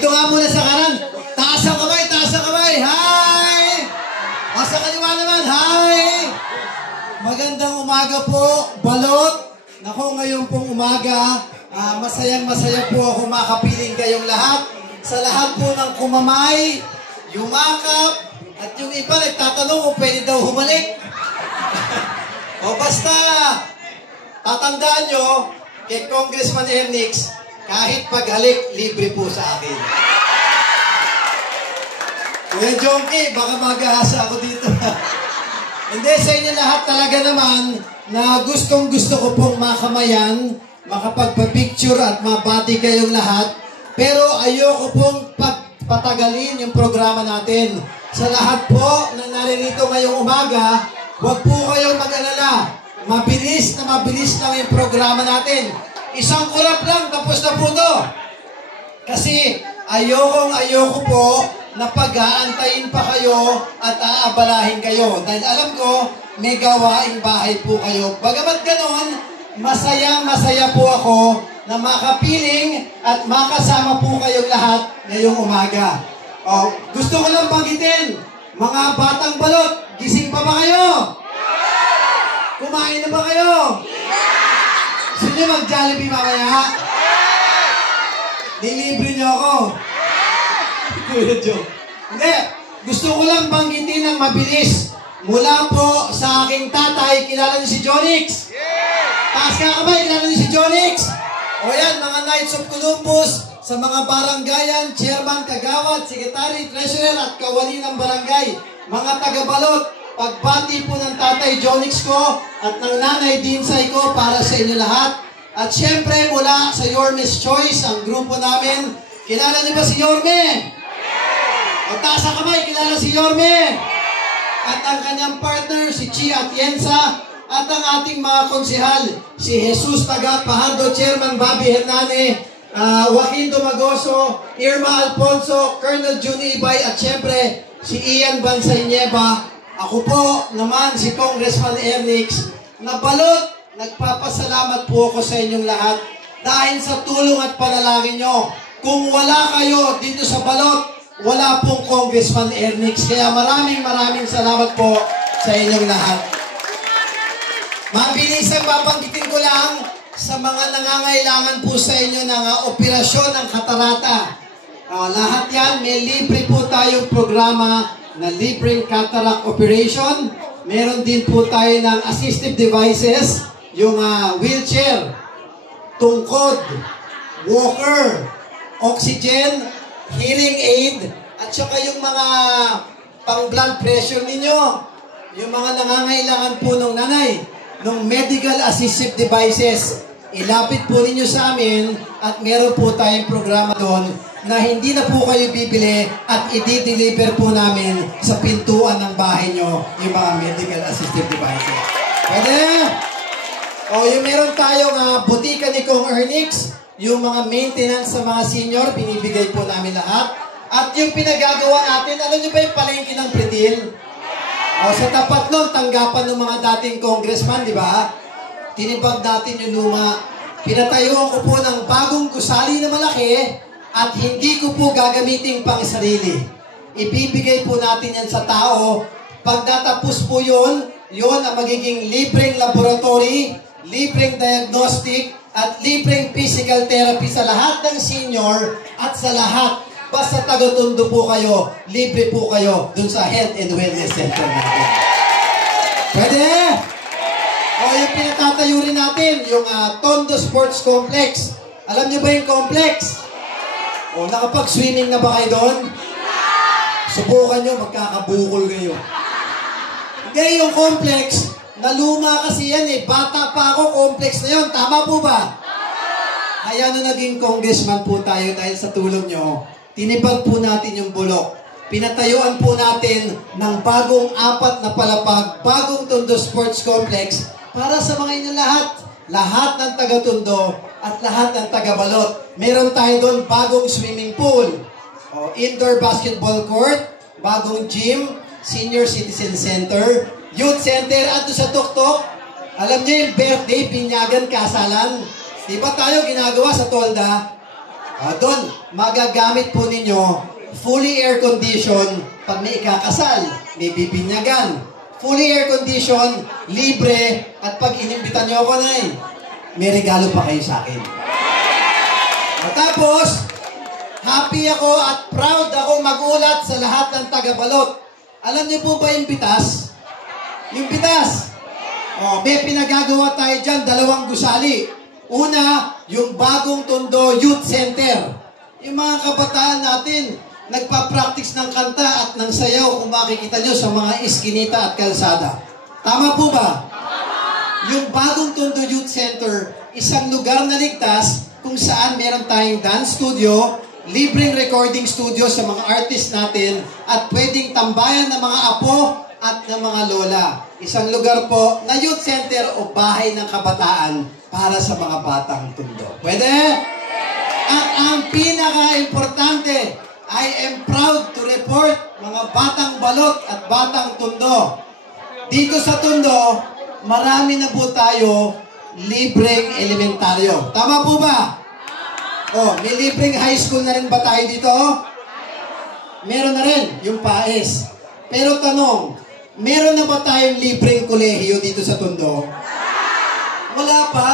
Dito nga muna sa kanan. Taas ang kamay, taas ang kamay. Hi! O sa kaliwa naman, hi! Magandang umaga po, Balot. Naku, ngayon pong umaga, masayang-masaya po ako makapiling kayong lahat. Sa lahat po ng kumamay, yumakap, at yung iba nagtatanong kung pwede daw humalik. O basta, tatandaan nyo, kay Congressman Ernix, kahit paghalik, libre po sa akin. Kuya Jonky, baka mag-ahasa ako dito. Hindi, sa inyo lahat talaga naman na gustong-gusto ko pong makamayan, makapagpa-picture at mabati kayong lahat. Pero ayoko pong patagalin yung programa natin. Sa lahat po na naririto ngayong umaga, huwag po kayong mag-alala. Mabilis lang yung programa natin. Isang kurap lang, tapos na po to. Kasi ayoko po na pag-aantayin pa kayo at aabalahin kayo. Dahil alam ko, may gawaing bahay po kayo. Bagamat ganon, masaya po ako na makapiling at makasama po kayong lahat ngayong umaga. O, gusto ko lang banggitin, mga batang balot, gising pa ba kayo? Kumain na ba kayo? Gusto nyo mag-Jollibee mamaya? Nilibre nyo ako. Kuya Joe. Hindi. Gusto ko lang banggitin ng mabilis. Mula po sa aking tatay, kilala niyo si Jonix? Taas ka kamay, kilala niyo si Jonix? O yan, mga Knights of Columbus, sa mga baranggayan, chairman, kagawad, secretary, treasurer, at kawali ng barangay, mga taga-balot, pagbati po ng tatay Jonix ko at ng nanay Dinsay ko para sa inyo lahat. At syempre mula sa Yorme's Choice, ang grupo namin, kilala niyo ba si Yorme? O taas ang kamay, kilala si Yorme? At ang kanyang partner, si Chia Atienza, at ang ating mga konsehal, si Jesus Tagat Pajardo, Chairman Bobby Hernane, Joaquin Dumagoso, Irma Alfonso, Colonel Juni Ibay, at syempre si Ian Bansay-Nieva. Ako po naman si Congressman Ernix, na balot, nagpapasalamat po ako sa inyong lahat dahil sa tulong at panalangin nyo. Kung wala kayo dito sa balot, wala pong Congressman Ernix. Kaya maraming salamat po sa inyong lahat. Mabilisang babanggitin ko lang sa mga nangangailangan po sa inyo ng operasyon ng katarata. Lahat yan, may libre po tayong programa na libreng cataract operation. Meron din po tayo ng assistive devices, yung wheelchair, tungkod, walker, oxygen, hearing aid, at saka yung mga pang-blood pressure ninyo, yung mga nangangailangan po ng nanay, ng medical assistive devices, ilapit po ninyo sa amin at meron po tayong programa doon na hindi na po kayo bibili at i-deliver po namin sa pintuan ng bahay nyo yung mga medical assistive devices. Pwede? O yung meron tayong butika ni Kong Ernix, yung mga maintenance sa mga senior, binibigay po namin lahat. At yung pinagagawa natin, alam nyo ba yung palengke ng Pretil? O sa tapat nun, tanggapan ng mga dating congressman, di ba? Tinibag natin yung luma. Pinatayuan ko po ng bagong gusali na malaki at hindi ko po gagamitin pang sarili. Ibibigay po natin yan sa tao. Pag natapos po yun ang magiging libreng laboratory, libreng diagnostic, at libreng physical therapy sa lahat ng senior at sa lahat. Basta taga-Tondo po kayo, libre po kayo dun sa Health and Wellness Center natin. Pwede? O yung pinatatayo rin natin, yung Tondo Sports Complex. Alam niyo ba yung complex? O nakapag-swimming na ba kayo doon? Subukan nyo, magkakabukol kayo. Hindi, yung complex, naluma kasi yan eh. Bata pa ako, complex na yun. Tama po ba? Kaya nung naging congressman po tayo dahil sa tulong nyo, tinipag po natin yung bulok. Pinatayuan po natin ng bagong 4 na palapag, bagong Tondo Sports Complex para sa mga inyo lahat. Lahat ng taga-Tondo at lahat ng taga-Balot. Meron tayo doon bagong swimming pool, indoor basketball court, bagong gym, senior citizen center, youth center, at doon sa tuktok, alam niyo yung birthday, pinyagan, kasalan. Di ba tayo ginagawa sa Tolda? Doon, magagamit po ninyo fully air condition pag may ikakasal, may bibinyagan. Fully air condition, libre, at pag inimbitan nyo ako na may regalo pa kayo sa akin. At tapos, happy ako at proud ako magulat sa lahat ng taga-balot. Alam niyo po ba yung bitas? Yung bitas. May pinagagawa tayo dyan, 2 gusali. Una, yung Bagong Tondo Youth Center. Yung mga kabataan natin, nagpa-practice ng kanta at ng sayaw kung makikita nyo sa mga iskinita at kalsada. Tama po ba? Yung Bagong Tondo Youth Center, isang lugar na ligtas kung saan meron tayong dance studio, libreng recording studio sa mga artist natin, at pwedeng tambayan ng mga apo at ng mga lola. Isang lugar po na youth center o bahay ng kabataan para sa mga batang Tondo. Pwede? At ang pinaka-importante, I am proud to report, mga batang balot at batang Tondo. Dito sa Tondo, marami na po tayo libreng elementaryo. Tama po ba? May libreng high school na rin ba tayo dito? Meron na rin, yung PAES. Pero tanong, meron na ba tayong libreng kolehiyo dito sa Tondo? Wala pa.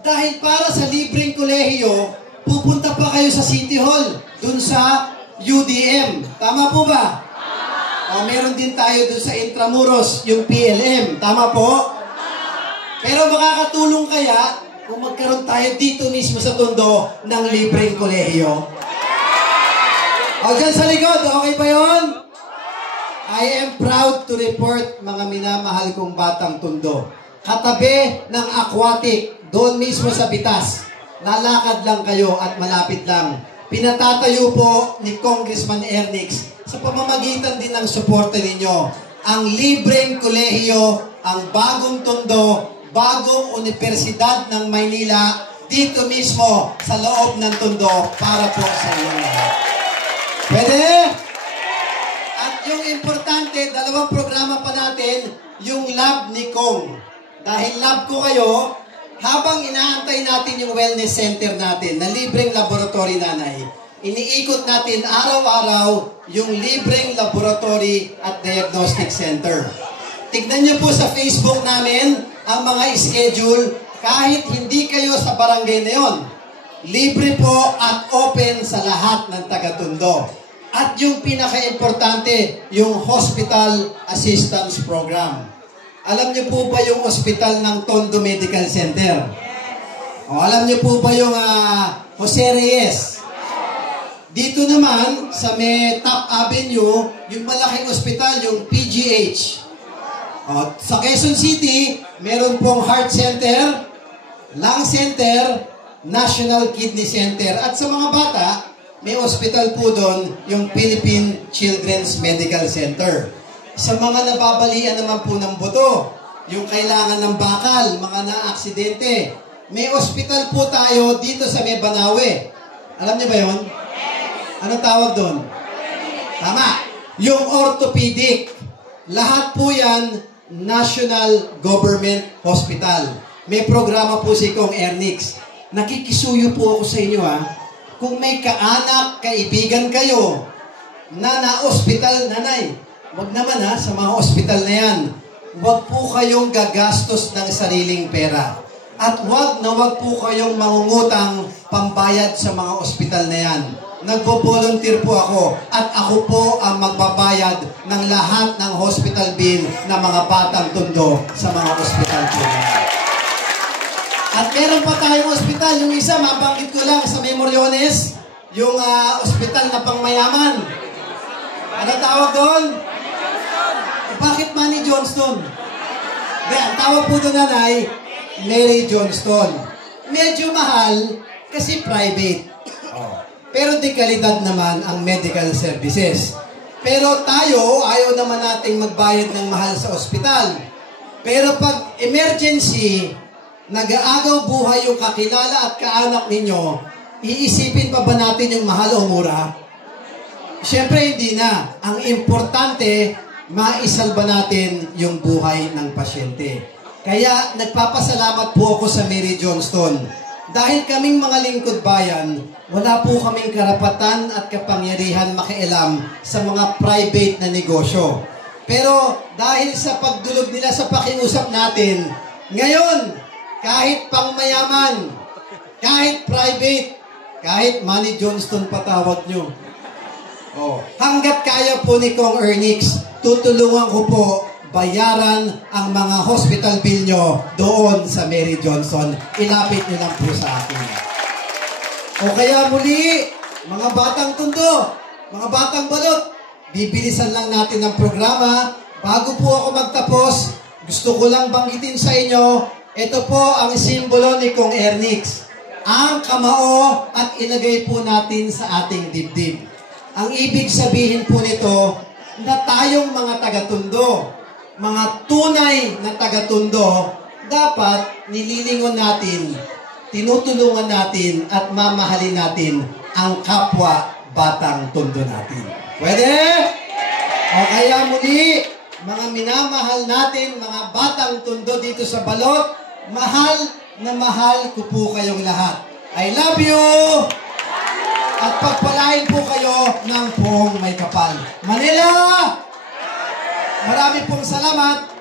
Dahil para sa libreng kolehiyo, pupunta pa kayo sa City Hall, dun sa UDM. Tama po ba? Meron din tayo dun sa Intramuros, yung PLM. Tama po? Pero makakatulong kaya kung magkaroon tayo dito mismo sa Tondo ng libreng kolehiyo? Dyan sa likod, okay ba yun? I am proud to report, mga minamahal kong batang Tondo. Katabi ng aquatic, doon mismo sa Bitas. Lalakad lang kayo at malapit lang. Pinatatayo po ni Congressman Ernix sa pamamagitan din ng suporta ninyo. Ang libreng kolehiyo, ang Bagong Tondo, bagong Universidad ng Maynila, dito mismo sa loob ng Tondo para po sa inyo lahat. Pwede? At yung importante, 2 programa pa natin, yung lab ni Kong. Dahil lab ko kayo, habang inaantay natin yung wellness center natin na libreng laboratory, nanay, iniikot natin araw-araw yung libreng laboratory at diagnostic center. Tignan niyo po sa Facebook namin ang mga schedule kahit hindi kayo sa barangay na yon. Libre po at open sa lahat ng taga-Tondo. At yung pinaka-importante, yung Hospital Assistance Program. Alam niyo po ba yung hospital ng Tondo Medical Center? Alam niyo po ba yung Jose Reyes? Dito naman, sa may Top Avenue, yung malaking hospital, yung PGH. Sa Quezon City, meron pong Heart Center, Lung Center, National Kidney Center. At sa mga bata, may hospital po doon, yung Philippine Children's Medical Center. Sa mga nababalian naman po ng buto, yung kailangan ng bakal, mga na-aksidente, may hospital po tayo dito sa may Banawe. Alam niyo ba yun? Ano tawag doon? Tama. Yung orthopedic. Lahat po yan, National Government Hospital. May programa po si Kong Ernix. Nakikisuyo po ako sa inyo Kung may kaanak, kaibigan kayo na na-hospital, nanay, wag naman sa mga hospital na yan. Wag po kayong gagastos ng sariling pera. At wag po kayong mangungutang pambayad sa mga hospital na yan. Nagbo-volunteer po ako at ako po ang magbabayad ng lahat ng hospital bill ng mga batang Tondo sa mga hospital po na. At meron pa tayong hospital. Yung isa, mabanggit ko lang sa Memoriones, yung hospital na pangmayaman. Ano tawag doon? Bakit Manny Johnston? Ang tawag po doon, nanay, Mary Johnston. Medyo mahal kasi private. Pero di kalidad naman ang medical services. Pero tayo, ayaw naman nating magbayad ng mahal sa ospital. Pero pag emergency, nag-aagaw buhay yung kakilala at kaanak ninyo, iisipin pa ba natin yung mahal o mura? Siyempre hindi na. Ang importante, maisalba natin yung buhay ng pasyente. Kaya nagpapasalamat po ako sa Mary Johnston. Dahil kaming mga lingkod bayan, wala po kaming karapatan at kapangyarihan makialam sa mga private na negosyo. Pero dahil sa pagdulog nila sa pakiusap natin, ngayon, kahit pangmayaman, kahit private, kahit Manny Johnston patawag nyo, hanggat kaya po ni Kong Ernix, tutulungan ko po bayaran ang mga hospital bill nyo doon sa Mary Johnson. Ilapit nyo lang po sa akin. O kaya muli, mga batang tundo, mga batang balot, bibilisan lang natin ang programa. Bago po ako magtapos, gusto ko lang banggitin sa inyo, ito po ang simbolo ni Kong Ernix. Ang kamao at ilagay po natin sa ating dibdib. Ang ibig sabihin po nito, na tayong mga taga-tundo, mga tunay na taga-tundo, dapat nililingon natin, tinutulungan natin at mamahalin natin ang kapwa batang tundo natin. Pwede? O kaya muli, mga minamahal natin, mga batang tundo dito sa Balot, mahal na mahal ko po kayong lahat. I love you! At pagpalain po kayo ng buong may kapal. Manila! Marami pong salamat.